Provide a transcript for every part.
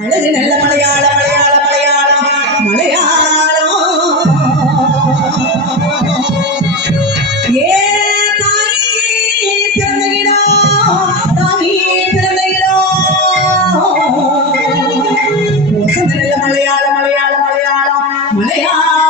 அழகு நல்ல மலையாள மலையாள மலையாளம் மலையாளம். ஏ தாயே பிறந்த தாயே பிறந்த நல்ல மலையாள மலையாள மலையாளம் மலையாளம்.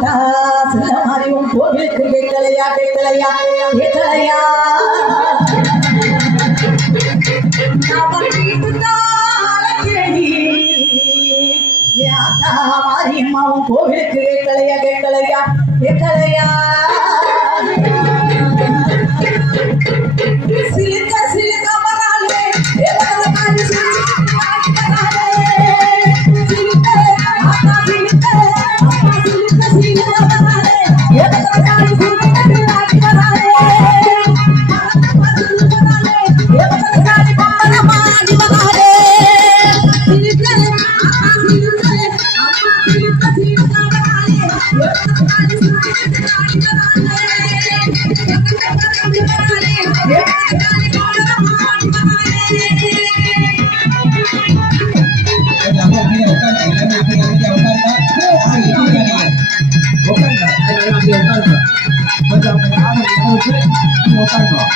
மாதா சில மாதிரி உன் கோவிலுக்கு கேட்கலையா கேட்கலையா கேட்கலையா மாரியம்மா உன் கோவிலுக்கு கேட்கலையா கேட்கலையா கேட்கலையா Bukan nggak? Bukan nggak? Bukan nggak? Bukan nggak? Bukan nggak?